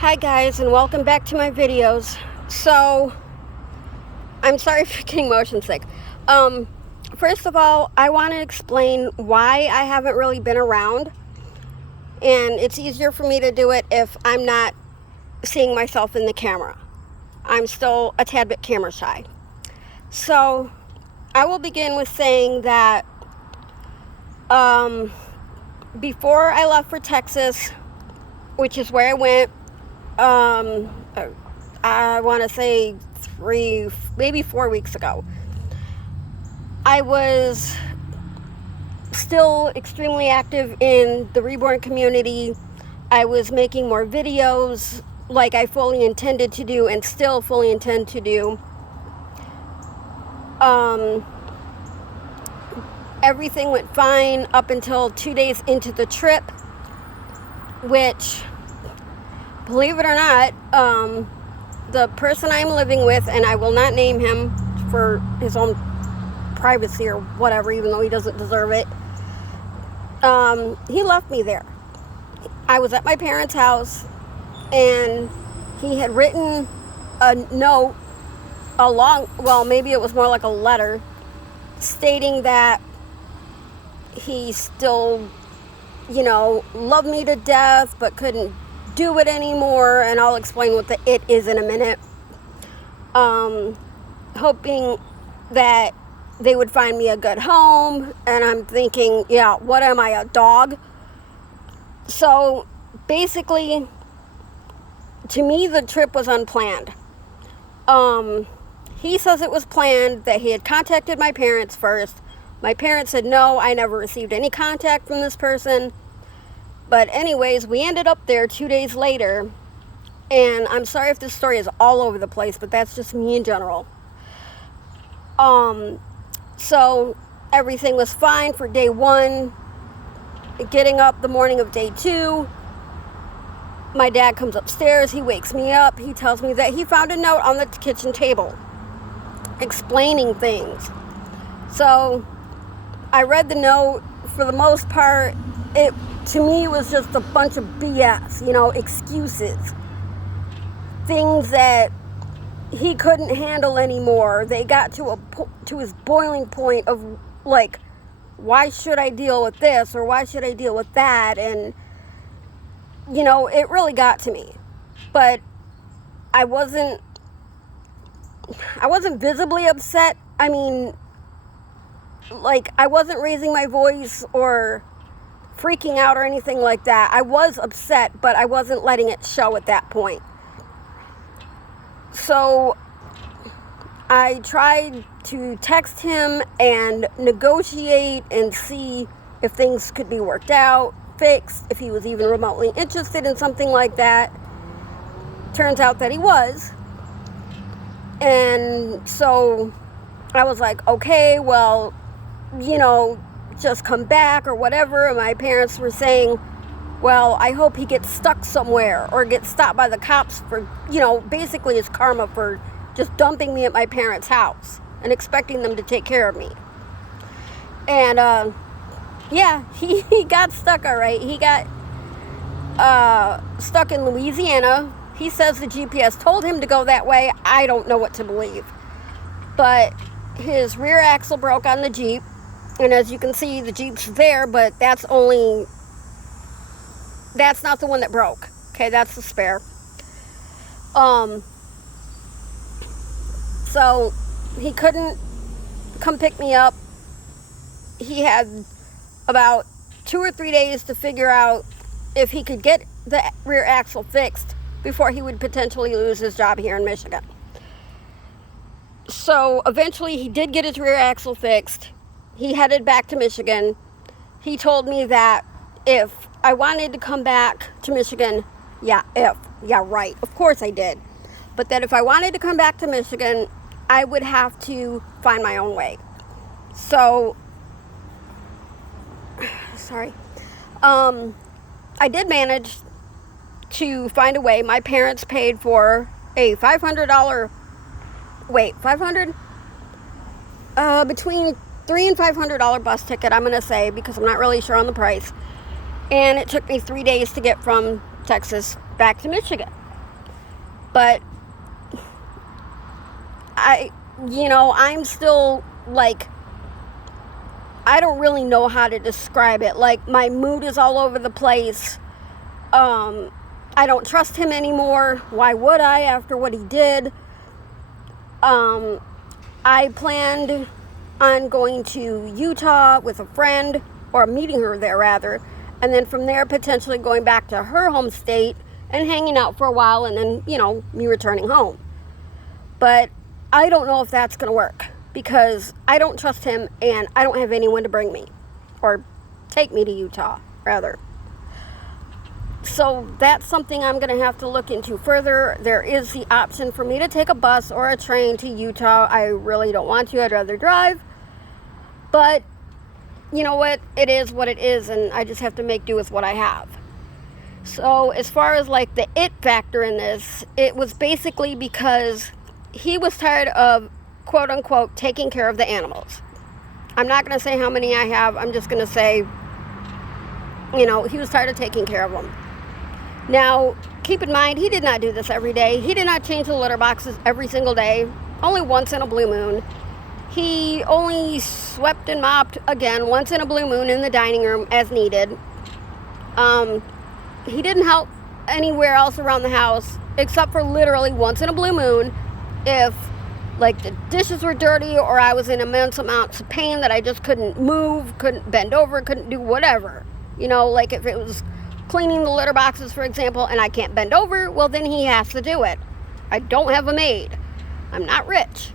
Hi guys, and welcome back to my videos. So, I'm sorry for getting motion sick. First of all, I want to explain why I haven't really been around. And it's easier for me to do it if I'm not seeing myself in the camera. I'm still a tad bit camera shy. So, I will begin with saying that before I left for Texas, which is where I went, I want to say 3, maybe 4 weeks ago, I was still extremely active in the reborn community. I was making more videos like I fully intended to do and still fully intend to do. Everything went fine up until 2 days into the trip, which, believe it or not, the person I'm living with, and I will not name him for his own privacy or whatever, even though he doesn't deserve it, he left me there. I was at my parents' house, and he had written a note maybe it was more like a letter, stating that he still, loved me to death, but couldn't do it anymore, and I'll explain what the it is in a minute. Hoping that they would find me a good home, and I'm thinking, yeah, what am I, a dog? So basically, to me, the trip was unplanned. He says it was planned, that he had contacted my parents first. My parents said, no, I never received any contact from this person. But anyways, we ended up there 2 days later, and I'm sorry if this story is all over the place, but that's just me in general. So everything was fine for day 1. Getting up the morning of day 2, my dad comes upstairs, he wakes me up, he tells me that he found a note on the kitchen table explaining things. So I read the note. For the most part, it to me was just a bunch of BS, excuses. Things that he couldn't handle anymore. They got to his boiling point of, like, why should I deal with this or why should I deal with that? And, it really got to me. But I wasn't visibly upset. I mean, like, I wasn't raising my voice or freaking out or anything like that. I was upset, but I wasn't letting it show at that point. So I tried to text him and negotiate and see if things could be worked out, fixed, if he was even remotely interested in something like that. Turns out that he was. And so I was like, okay, well, just come back or whatever. And my parents were saying, well, I hope he gets stuck somewhere or gets stopped by the cops for, basically his karma for just dumping me at my parents' house and expecting them to take care of me. And, yeah, he got stuck, all right. He got stuck in Louisiana. He says the GPS told him to go that way. I don't know what to believe. But his rear axle broke on the Jeep. And as you can see, the Jeep's there, but that's not the one that broke. Okay, that's the spare. So he couldn't come pick me up. He had about 2 or 3 days to figure out if he could get the rear axle fixed before he would potentially lose his job here in Michigan. So eventually he did get his rear axle fixed. He headed back to Michigan. He told me that if I wanted to come back to Michigan, of course I did. But that if I wanted to come back to Michigan, I would have to find my own way. So, sorry. I did manage to find a way. My parents paid for a $500, between $300 and $500 bus ticket, I'm going to say, because I'm not really sure on the price. And it took me 3 days to get from Texas back to Michigan. But I'm still like, I don't really know how to describe it. Like, my mood is all over the place. I don't trust him anymore. Why would I, after what he did? I planned on going to Utah with a friend, or meeting her there rather, and then from there potentially going back to her home state and hanging out for a while, and then, me returning home. But I don't know if that's going to work, because I don't trust him and I don't have anyone to bring me, or take me to Utah, rather. So that's something I'm going to have to look into further. There is the option for me to take a bus or a train to Utah. I really don't want to. I'd rather drive. But you know what? It is what it is, and I just have to make do with what I have. So as far as like the it factor in this, it was basically because he was tired of, quote unquote, taking care of the animals. I'm not going to say how many I have. I'm just going to say, he was tired of taking care of them. Now, keep in mind, he did not do this every day. He did not change the litter boxes every single day, only once in a blue moon. He only swept and mopped, again, once in a blue moon in the dining room as needed. He didn't help anywhere else around the house, except for literally once in a blue moon, if, like, the dishes were dirty or I was in immense amounts of pain that I just couldn't move, couldn't bend over, couldn't do whatever. Like if it was cleaning the litter boxes, for example, and I can't bend over, well, then he has to do it. I don't have a maid. I'm not rich.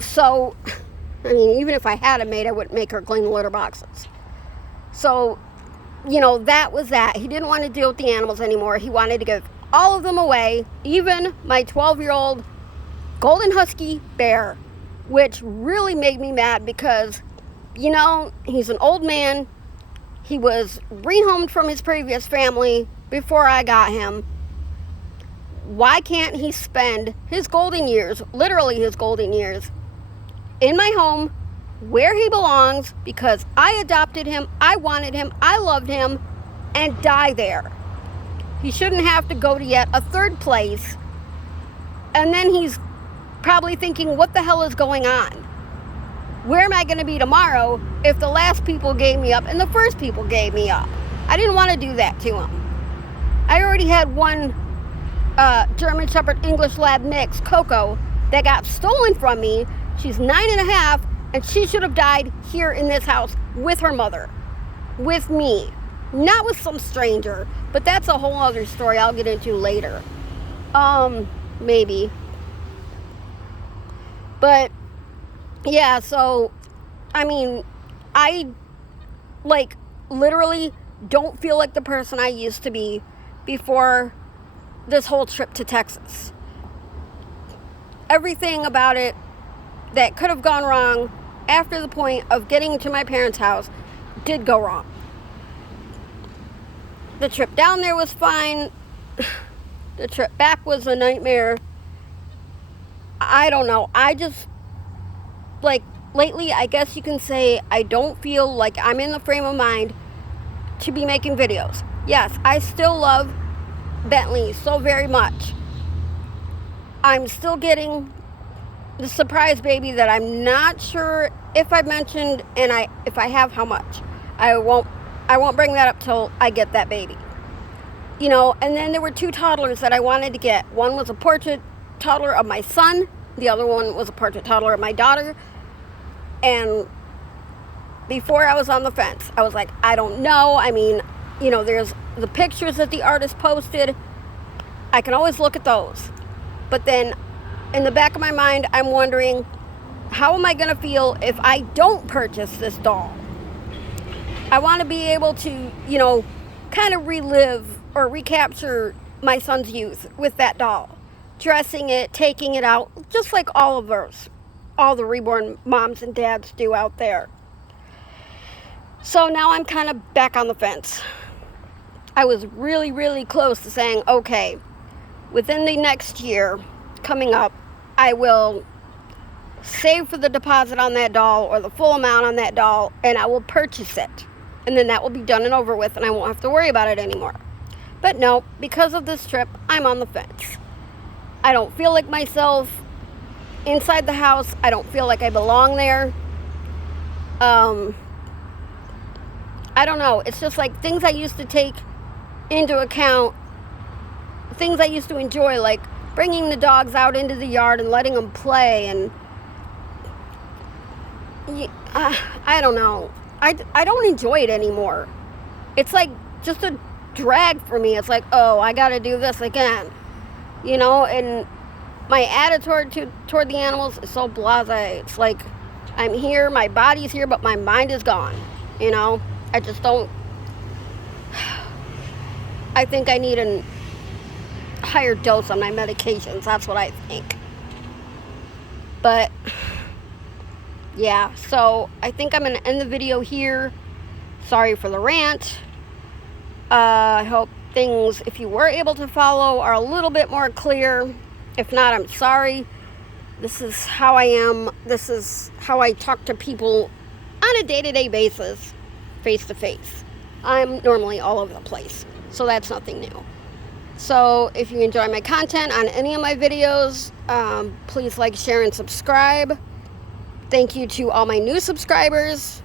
So, even if I had a maid, I wouldn't make her clean the litter boxes. So, that was that. He didn't want to deal with the animals anymore. He wanted to give all of them away, even my 12-year-old golden husky bear, which really made me mad because, he's an old man. He was rehomed from his previous family before I got him. Why can't he spend his golden years, literally his golden years, in my home where he belongs, because I adopted him, I wanted him, I loved him, and die there? He shouldn't have to go to yet a third place. And then he's probably thinking, what the hell is going on? Where am I going to be tomorrow if the last people gave me up and the first people gave me up? I didn't want to do that to him. I already had one German Shepherd English Lab mix, Coco, that got stolen from me. She's 9.5, and she should have died here in this house with her mother, with me, not with some stranger. But that's a whole other story I'll get into later. Maybe. But yeah, so, I, literally don't feel like the person I used to be before this whole trip to Texas. Everything about it that could have gone wrong after the point of getting to my parents' house did go wrong. The trip down there was fine. The trip back was a nightmare. I don't know. I just, lately, I guess you can say I don't feel like I'm in the frame of mind to be making videos. Yes, I still love Bentley so very much. I'm still getting the surprise baby that I'm not sure if I mentioned, and if I have, how much. I won't bring that up till I get that baby. And then there were 2 toddlers that I wanted to get. One was a portrait toddler of my son. The other one was a portrait toddler of my daughter. And before I was on the fence, I was like, I don't know. There's the pictures that the artist posted. I can always look at those. But then in the back of my mind, I'm wondering, how am I going to feel if I don't purchase this doll? I want to be able to, kind of relive or recapture my son's youth with that doll. Dressing it, taking it out, just like all the reborn moms and dads do out there. So now I'm kind of back on the fence. I was really, really close to saying, okay, within the next year coming up, I will save for the deposit on that doll or the full amount on that doll, and I will purchase it. And then that will be done and over with, and I won't have to worry about it anymore. But no, because of this trip, I'm on the fence. I don't feel like myself inside the house. I don't feel like I belong there. I don't know. It's just like things I used to take into account, things I used to enjoy, like bringing the dogs out into the yard and letting them play, and I don't know. I don't enjoy it anymore. It's like just a drag for me. It's like, oh, I got to do this again, and my attitude toward the animals is so blasé. It's like I'm here, my body's here, but my mind is gone. I just don't. I think I need a higher dose on my medications. That's what I think. But yeah, so I think I'm going to end the video here. Sorry for the rant. I hope things, if you were able to follow, are a little bit more clear. If not, I'm sorry. This is how I am. This is how I talk to people on a day-to-day basis, face-to-face. I'm normally all over the place, so that's nothing new. So if you enjoy my content on any of my videos, please like, share, and subscribe. Thank you to all my new subscribers.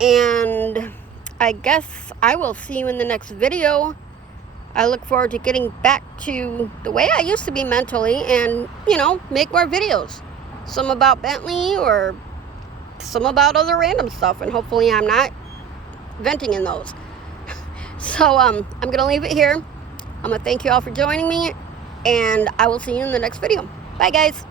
And I guess I will see you in the next video. I look forward to getting back to the way I used to be mentally and, make more videos. Some about Bentley or some about other random stuff. And hopefully I'm not venting in those. So I'm going to leave it here. I'm going to thank you all for joining me. And I will see you in the next video. Bye, guys.